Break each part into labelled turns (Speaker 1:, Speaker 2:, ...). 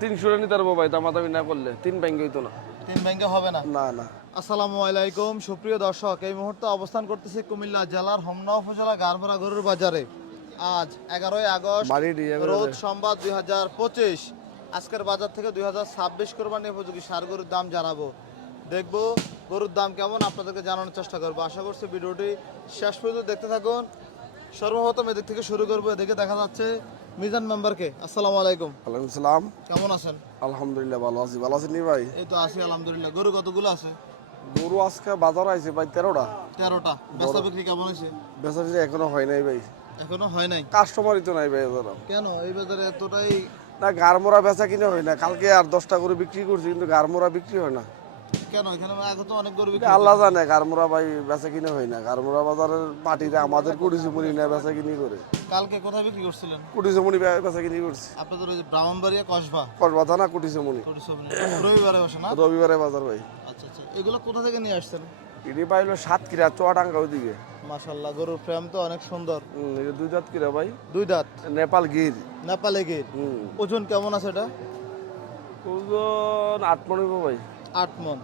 Speaker 1: তিনশো নিতে পারব ভাই দামাদামি না করলে। তিন ব্যাংকে হইতো না।
Speaker 2: তিন ব্যাংকে হবে না?
Speaker 1: না না।
Speaker 2: আসসালামু আলাইকুম সুপ্রিয় দর্শক এই মুহূর্তে অবস্থান করতেছি কুমিল্লা জেলার হোমনা উপজেলা গারমরা গরুর বাজারে। আজ এগারোই আগস্ট রোজ সোমবার দুই হাজার পঁচিশ। আজকের বাজার থেকে দুই হাজার ছাব্বিশ কোরবানি উপযোগী সার গরুর দাম জানাব। দেখব গরুর দাম কেমন আপনাদেরকে জানানোর চেষ্টা করব। আশা করছি ভিডিওটি শেষ পর্যন্ত দেখতে থাকুন। সর্বপ্রথম এদিক থেকে শুরু করব এদিকে দেখা যাচ্ছে মিজান মেম্বারকে আসসালামু আলাইকুম।
Speaker 1: ওয়ালাইকুম সালাম।
Speaker 2: কেমন আছেন?
Speaker 1: আলহামদুলিল্লাহ ভালো আছি। ভালো আছেন ভাই?
Speaker 2: এই তো আছি আলহামদুলিল্লাহ। গরু কতগুলো আছে?
Speaker 1: গরু আজকে বাজার আইছে ভাই তেরোটা।
Speaker 2: তেরোটা। বেচা বিক্রি কেমন হয়েছে?
Speaker 1: বেচা বেচা এখনও হয় নাই ভাই।
Speaker 2: এখনও হয় নাই?
Speaker 1: কাস্টমারই তো নাই ভাই
Speaker 2: কেন? এই বাজারে এতটাই
Speaker 1: না গারমোরা বেচা কিনে হয় না। কালকে আর দশটা করে বিক্রি করছি কিন্তু গারমোরা বিক্রি হয় না।
Speaker 2: কেন? এখানে আগে অনেক গরু
Speaker 1: আল্লাহ জানে গারমোরা ভাই বেচা কিনে হয় না। গারমোরা বাজারের পার্টিরা আমাদের মুড়ি না বেচা কিনি করে।
Speaker 2: কালকে কোথায় বিক্রি করছিলেন?
Speaker 1: কুড়ি বেচা কিনি করছি।
Speaker 2: আপনাদের ওই ব্রাহ্মণবাড়িয়া কসবা?
Speaker 1: কসবাথা না কুড়ি মুড়ি।
Speaker 2: রবিবারে বসে না?
Speaker 1: রবিবারে বাজার ভাই।
Speaker 2: আচ্ছা আচ্ছা। এগুলো কোথা থেকে নিয়ে আসছেন?
Speaker 1: ইডি পাইলো সাত কিরা চুয়াডাঙ্গা ওইদিকে।
Speaker 2: মাশাল্লাহ গরুর ফ্রেম তো অনেক সুন্দর।
Speaker 1: দুই দাঁত কিরা ভাই।
Speaker 2: দুই দাঁত
Speaker 1: নেপাল গির।
Speaker 2: নেপালে গির। ওজন কেমন আছে এটা?
Speaker 1: ওজন আট মনে ভাই।
Speaker 2: আট মন।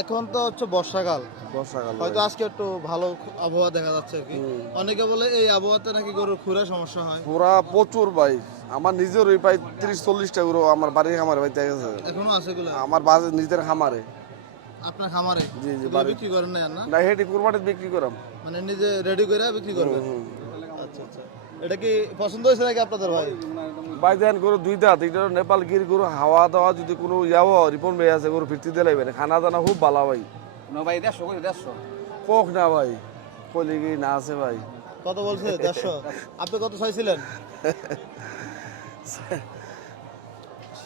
Speaker 2: এখন তো হচ্ছে বর্ষাকাল।
Speaker 1: বর্ষাকাল
Speaker 2: হয়তো আজকে একটু ভালো আবহাওয়া দেখা যাচ্ছে আর কি। অনেকে বলে এই আবহাওয়াতে নাকি গরুর খুরা সমস্যা হয়।
Speaker 1: পুরা প্রচুর ভাই। আমার নিজের ওই প্রায় তিরিশ চল্লিশটা গরু আমার বাড়ির খামারে ভাই দেখা গেছে
Speaker 2: এখনও আছে
Speaker 1: আমার বাড়ির নিজের খামারে।
Speaker 2: আপনার খামারে?
Speaker 1: জি জি
Speaker 2: বিক্রি করেন না না?
Speaker 1: না হেঁটে কুরবানিতে বিক্রি করাম।
Speaker 2: মানে নিজে রেডি করে বিক্রি করবেন? আচ্ছা আচ্ছা। এটা কি পছন্দ হয়েছে নাকি আপনাদের ভাই?
Speaker 1: ভাই দেন গরু দুই দাঁত এটা নেপাল গির গরু হাওয়া দাওয়া যদি কোনো ইয়াও রিপন ভাই আছে গরু ফিরতে দিলে না খানা দানা খুব ভালো ভাই।
Speaker 3: ভাই দেড়শো করে দেড়শো।
Speaker 1: কোক না ভাই কলি গিরি না আছে ভাই।
Speaker 2: কত বলছে? দেড়শো? আপনি কত চাইছিলেন?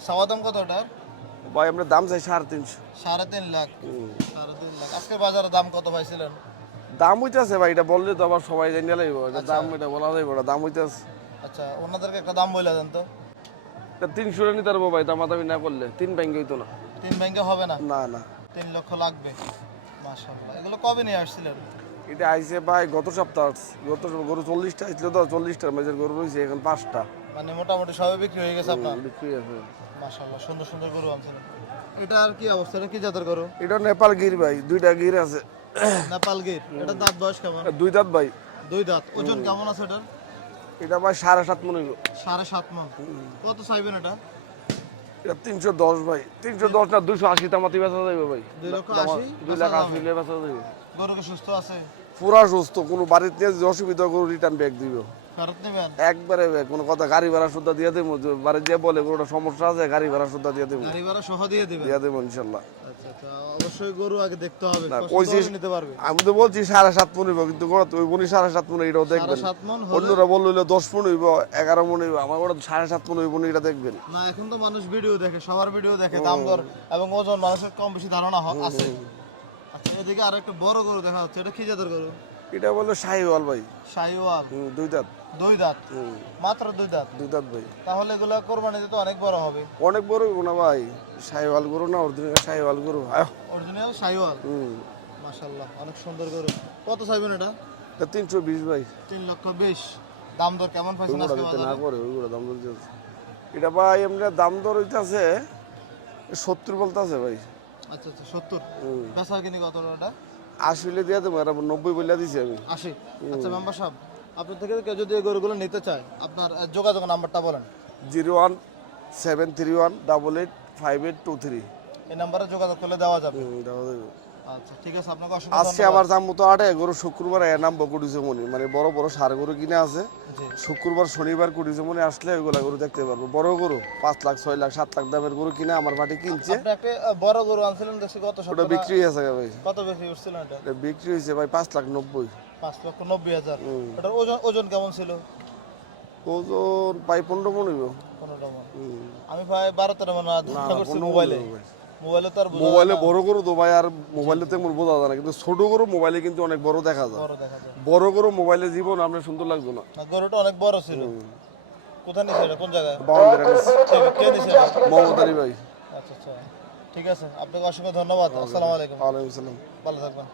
Speaker 2: সাওয়া দাম কত ওটার?
Speaker 1: ভাই আমরা দাম চাই সাড়ে তিনশো।
Speaker 2: সাড়ে তিন লাখ। সাড়ে তিন লাখ। আজকে বাজারে দাম কত পাইছিলেন?
Speaker 1: দাম হইতেছে ভাই এটা বললে তো আবার সবাই জানিয়ে লাগবে দাম এটা বলা যাবে না দাম হইতেছে।
Speaker 2: আচ্ছা ওনাদেরকে একটা দাম বলে দেন তো।
Speaker 1: তিনশো নিতে পারব ভাই দামাদামি না করলে। তিন ব্যাংকে হইতো না।
Speaker 2: তিন ব্যাংকে হবে না?
Speaker 1: না না।
Speaker 2: তিন লক্ষ লাগবে। মাশাআল্লাহ। এগুলো কবে নিয়ে আসছিলেন?
Speaker 1: এটা আইছে ভাই গত সপ্তাহ গত গরু চল্লিশটা আসছিল তো চল্লিশটার মেজের গরু রয়েছে এখন পাঁচটা।
Speaker 2: মানে মোটামুটি সবই বিক্রি হয়ে গেছে আপনার?
Speaker 1: বিক্রি আছে।
Speaker 2: মাশাআল্লাহ সুন্দর সুন্দর গরু আনছিলেন এটা আর কি অবস্থা? এটা কি জাতের গরু?
Speaker 1: এটা নেপাল গির ভাই দুইটা গির আছে।
Speaker 2: নেপাল গির। এটা দাঁত বয়স কেমন?
Speaker 1: দুই দাঁত ভাই।
Speaker 2: দুই দাঁত। ওজন কেমন আছে এটার?
Speaker 1: এটা ভাই সাড়ে সাত মন হইব।
Speaker 2: সাড়ে সাত মন। কত চাইবেন এটা?
Speaker 1: এটা তিনশো দশ ভাই। তিনশো দশ না দুশো আশি তামাতি বেচা যাবে ভাই।
Speaker 2: দুই লক্ষ আশি?
Speaker 1: দুই লাখ আশি বেচা যাবে
Speaker 2: গরু সুস্থ আছে?
Speaker 1: পুরা সুস্থ কোনো বাড়িতে নিয়ে যদি অসুবিধা গরু রিটার্ন ব্যাগ দিব। একবারে ব্যাগ কোনো কথা গাড়ি ভাড়া সুদ্ধা দিয়ে দেবো বাড়ি যে বলে গরুটা সমস্যা আছে গাড়ি ভাড়া সুদ্ধা দিয়ে দেবো।
Speaker 2: গাড়ি ভাড়া সহ দিয়ে দেবেন?
Speaker 1: দিয়ে দেবো ইনশাল্লাহ।
Speaker 2: আচ্ছা আচ্ছা অবশ্যই গরু আগে দেখতে হবে
Speaker 1: না,
Speaker 2: পছন্দ
Speaker 1: পঁচিশ-
Speaker 2: হলে নিতে পারবে।
Speaker 1: আমি তো বলছি সাড়ে সাত মন হইব কিন্তু গোড়া ওই বনি সাড়ে সাত মন এটাও
Speaker 2: সাড়ে
Speaker 1: দেখবেন
Speaker 2: সাত হলে
Speaker 1: অন্যরা বলল হইল দশ মন হইব এগারো মন হইব আমার সাড়ে সাত মন হইব এটা দেখবেন।
Speaker 2: না এখন তো মানুষ ভিডিও দেখে সবার ভিডিও দেখে দাম দর এবং ওজন মানুষের কম বেশি ধারণা আছে। এদিকে আর একটা বড় গরু দেখা যাচ্ছে। এটা কি জাতের গরু?
Speaker 1: এটা বলল শাহিওয়াল ভাই।
Speaker 2: শাহিওয়াল।
Speaker 1: দুই দাঁত।
Speaker 2: দুই দাঁত? মাত্র দুই দাঁত?
Speaker 1: দুই দাঁত ভাই।
Speaker 2: তাহলে এগুলো কোরবানিতে তো অনেক বড় হবে।
Speaker 1: অনেক বড় না ভাই। শাহিওয়াল গরু না অরিজিনাল শাহিওয়াল গরু।
Speaker 2: অরিজিনাল শাহিওয়াল?
Speaker 1: হুম।
Speaker 2: মাশাল্লাহ অনেক সুন্দর গরু। কত চাইবেন এটা?
Speaker 1: এটা তিনশো বিশ ভাই।
Speaker 2: তিন লক্ষ বিশ। দাম দর কেমন পাইছেন আজকে
Speaker 1: দিতে না করে ওইগুলো দাম দর এটা ভাই এমনি দাম দর হইতেছে সত্তর বলতে আছে ভাই।
Speaker 2: আচ্ছা আচ্ছা সত্তর। বেচা কিনি কত ওটা?
Speaker 1: আশি হলে দিয়ে দেবো আর নব্বই বলে দিছি আমি।
Speaker 2: আশি। আচ্ছা মেম্বার সাহেব আপনার থেকে কেউ যদি এই গরুগুলো নিতে চায় আপনার যোগাযোগ নাম্বারটা বলেন।
Speaker 1: Zero one seven three one double eight five eight two three.
Speaker 2: এই নাম্বারে যোগাযোগ করলে দেওয়া যাবে।
Speaker 1: দেওয়া যাবে।
Speaker 2: আচ্ছা
Speaker 1: আজকে আবার দাম মতো আটে গরু শুক্রবার এ নাম কুটিছে মনি বড় বড় সার গরু কিনে আছে। শুক্রবার শনিবার কুটিছে মনে আসলে ওইগুলা গরু দেখতে পারব। বড় গরু পাঁচ লাখ ছয় লাখ সাত লাখ দামের গরু কিনে আমার মাটি কিনছে।
Speaker 2: বড় গরু আনছিলেন দেখছি কত
Speaker 1: ওটা বিক্রি হয়ে গেছে ভাই।
Speaker 2: কত বিক্রি করছিলেন এটা?
Speaker 1: বিক্রি হয়েছে ভাই পাঁচ লাখ নব্বই।
Speaker 2: পাঁচ লক্ষ নব্বই হাজার। ওটার ওজন ওজন কেমন ছিল?
Speaker 1: ওজন প্রায় পনেরো মন হইব।
Speaker 2: পনেরো মন। আমি ভাই বারো তেরো মন মোবাইলে।
Speaker 1: ভাই।
Speaker 2: মোবাইলে
Speaker 1: বড় গরু তো ভাই আর মোবাইলে তেমন বোঝা যায় না কিন্তু ছোট গরু মোবাইলে কিন্তু অনেক বড় দেখা যায়।
Speaker 2: বড় দেখা যায়।
Speaker 1: বড় গরু মোবাইলে জীবন আপনার সুন্দর লাগতো না।
Speaker 2: গরুটা অনেক বড় ছিল। কোথায় নিছে এটা? কোন জায়গায়?
Speaker 1: বাউন্ডারি
Speaker 2: কে- নিছে
Speaker 1: মোহাম্মদ আলী ভাই।
Speaker 2: আচ্ছা আচ্ছা। ঠিক আছে আপনাকে অসংখ্য ধন্যবাদ। আসসালামু আলাইকুম।
Speaker 1: ওয়ালাইকুম আসসালাম।
Speaker 2: ভালো থাকবেন।